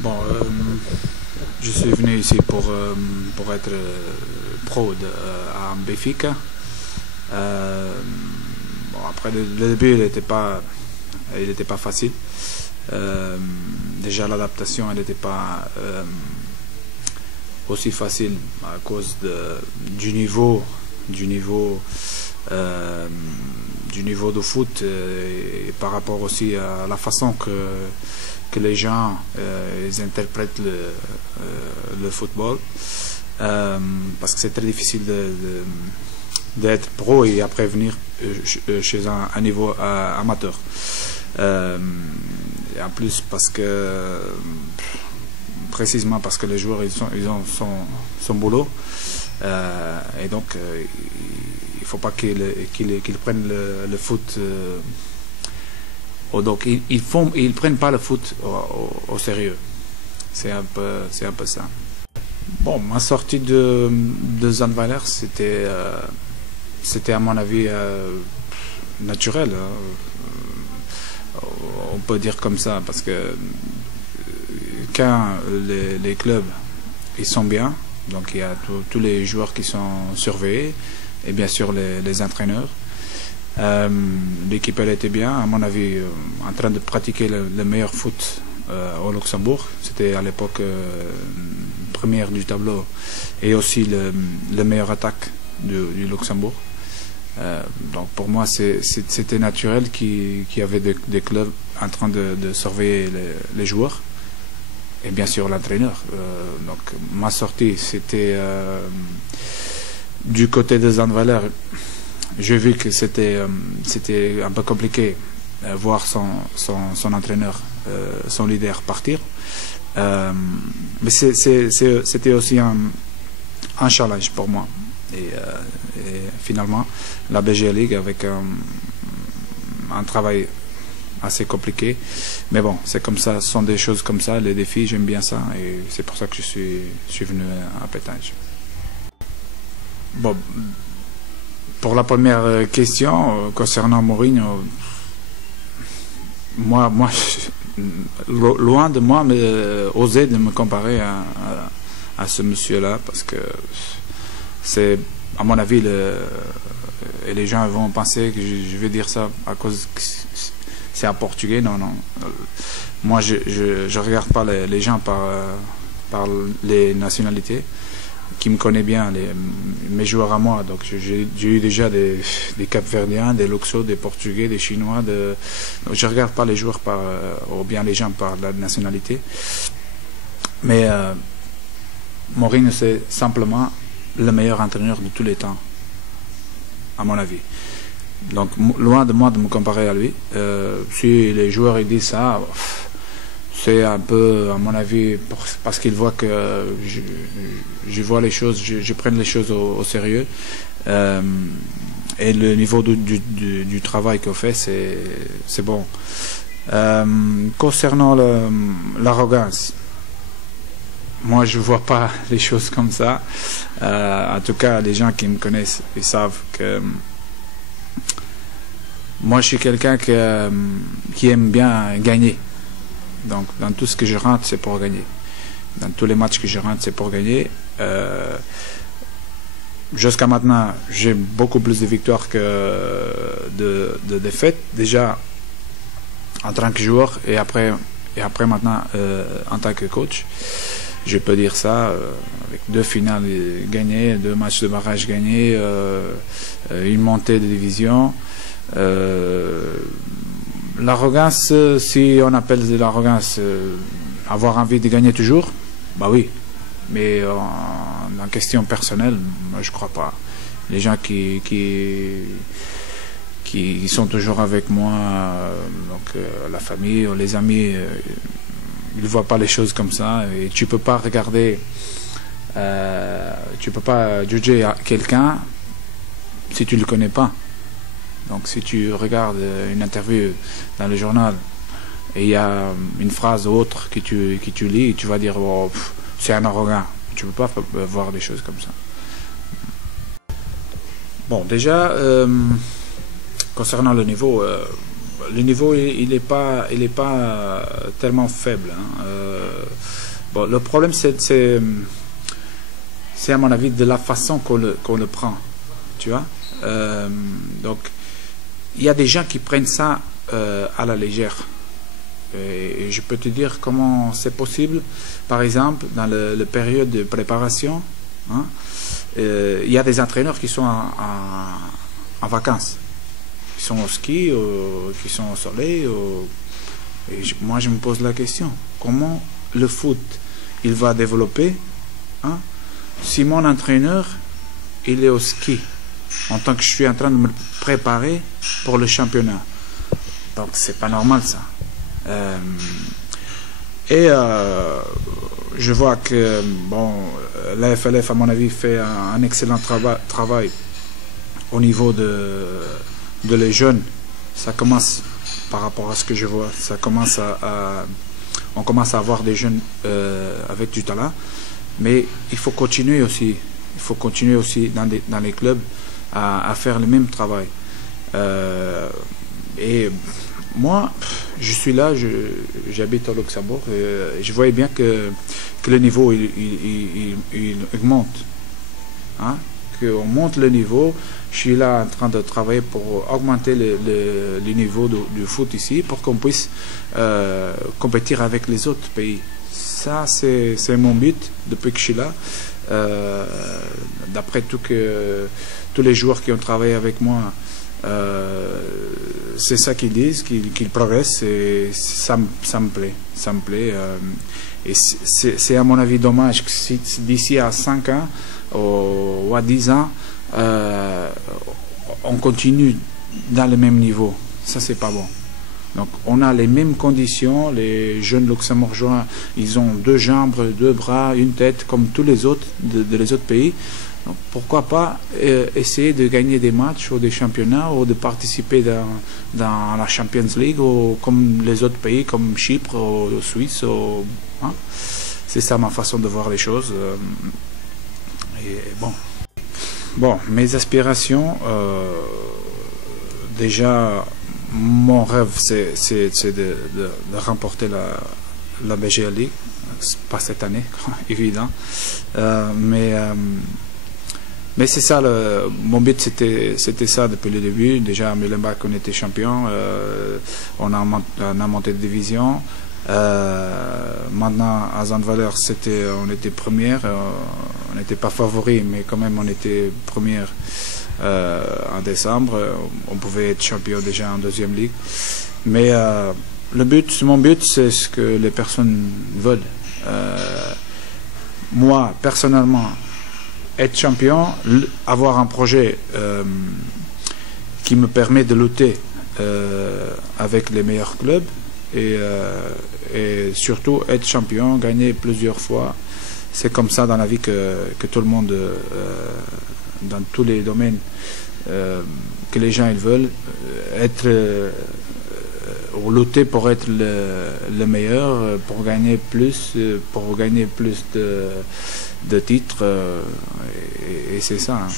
Bon, je suis venu ici pour être pro à Benfica. Bon, après le début, il n'était pas facile. Déjà l'adaptation, elle n'était pas aussi facile à cause du niveau de foot et par rapport aussi à la façon que les gens ils interprètent le football, parce que c'est très difficile d'être pro et après venir chez un niveau amateur. Et en plus précisément parce que les joueurs ils ont son boulot, et donc il faut pas qu'ils prennent le foot donc ils prennent pas le foot au sérieux. C'est un peu ça. Bon, ma sortie de Zandweiler, c'était à mon avis naturel, hein. On peut dire comme ça, parce que quand les clubs ils sont bien, donc il y a tous les joueurs qui sont surveillés et bien sûr les entraîneurs. L'équipe elle était bien, à mon avis, en train de pratiquer le meilleur foot au Luxembourg. C'était à l'époque première du tableau et aussi le meilleur attaque du Luxembourg. Donc pour moi c'était naturel qu'il y avait des clubs en train de surveiller les joueurs et bien sûr l'entraîneur. Donc ma sortie c'était du côté de Zandweiler. J'ai vu que c'était un peu compliqué voir son entraîneur, son leader partir, mais c'était aussi un challenge pour moi. Et finalement, la BG League avec un travail assez compliqué. Mais bon, c'est comme ça, ce sont des choses comme ça, les défis, j'aime bien ça. Et c'est pour ça que je suis venu à Pétange. Bon, pour la première question, concernant Mourinho, moi loin de moi, oser de me comparer à ce monsieur-là, parce que c'est, à mon avis, et les gens vont penser que je vais dire ça à cause que c'est un Portugais. Non. Moi, je regarde pas les gens par les nationalités. Qui me connaît bien, mes joueurs à moi. Donc j'ai eu déjà des Cap-Verdiens, des Luxos, des Portugais, des Chinois. Donc, je regarde pas les joueurs ou bien les gens par la nationalité. Mais Mourinho, c'est simplement le meilleur entraîneur de tous les temps, à mon avis. Donc loin de moi de me comparer à lui. Si les joueurs ils disent ça, c'est un peu, à mon avis, parce qu'ils voient que je vois les choses, je prends les choses au sérieux. Et le niveau du travail qu'on fait, c'est bon. Concernant l'arrogance, moi je vois pas les choses comme ça. En tout cas, les gens qui me connaissent, ils savent que moi je suis quelqu'un qui aime bien gagner. Donc dans tout ce que je rentre, c'est pour gagner. Dans tous les matchs que je rentre, c'est pour gagner. Jusqu'à maintenant, j'ai beaucoup plus de victoires que de défaites. Déjà en tant que joueur et après maintenant en tant que coach. Je peux dire ça, avec 2 finales gagnées, 2 matchs de barrage gagnés, une montée de division. L'arrogance, si on appelle de l'arrogance avoir envie de gagner toujours, bah oui. Mais en question personnelle, moi je crois pas. Les gens qui sont toujours avec moi, donc la famille ou les amis, ils ne voient pas les choses comme ça. Et tu peux pas regarder, tu peux pas juger quelqu'un si tu le connais pas. Donc si tu regardes une interview dans le journal et il y a une phrase ou autre que tu lis, tu vas dire oh, c'est un arrogant. Tu ne peux pas voir des choses comme ça. Bon, déjà, concernant le niveau, le niveau il est pas tellement faible. Hein. Bon, le problème c'est à mon avis de la façon qu'on le prend, tu vois. Donc il y a des gens qui prennent ça à la légère. Et je peux te dire comment c'est possible. Par exemple, dans le période de préparation, hein, il y a des entraîneurs qui sont en vacances, qui sont au ski, qui sont au soleil. Et moi, je me pose la question, comment le foot, il va développer, hein, si mon entraîneur, il est au ski, en tant que je suis en train de me préparer pour le championnat. Donc, c'est pas normal, ça. Je vois que bon, la FLF, à mon avis, fait un excellent travail au niveau de les jeunes. Ça commence, par rapport à ce que je vois, ça commence on commence à avoir des jeunes avec du talent, mais il faut continuer aussi. Il faut continuer aussi dans les clubs à faire le même travail. Et moi, je suis là, j'habite au Luxembourg, et je voyais bien que le niveau il augmente, hein, qu'on monte le niveau. Je suis là en train de travailler pour augmenter le niveau du foot ici, pour qu'on puisse compétir avec les autres pays. Ça, c'est mon but depuis que je suis là. D'après tous les joueurs qui ont travaillé avec moi, c'est ça qu'ils disent, qu'ils progressent, et ça me plaît. Ça me plaît. Et c'est à mon avis dommage que si d'ici à 5 ans ou à 10 ans, on continue dans le même niveau. Ça, c'est pas bon. Donc, on a les mêmes conditions. Les jeunes luxembourgeois, ils ont 2 jambes, 2 bras, une tête, comme tous les autres les autres pays. Donc, pourquoi pas essayer de gagner des matchs ou des championnats, ou de participer dans la Champions League, ou comme les autres pays, comme Chypre ou Suisse. Hein? C'est ça ma façon de voir les choses. Et bon, mes aspirations, déjà, mon rêve, c'est de remporter la BGL League. Pas cette année, évident. Mais c'est ça, mon but c'était ça depuis le début. Déjà à Muhlenbach, on était champion, on a monté de division. Maintenant à Zandvoort, on était première, on n'était pas favori, mais quand même on était première en décembre. On pouvait être champion déjà en 2e ligue. Mais mon but, c'est ce que les personnes veulent. Moi, personnellement, être champion, avoir un projet qui me permet de lutter avec les meilleurs clubs, et surtout être champion, gagner plusieurs fois. C'est comme ça dans la vie que tout le monde, dans tous les domaines, que les gens ils veulent être ou lutter pour être le meilleur, pour gagner plus de titres, et c'est ça. Hein.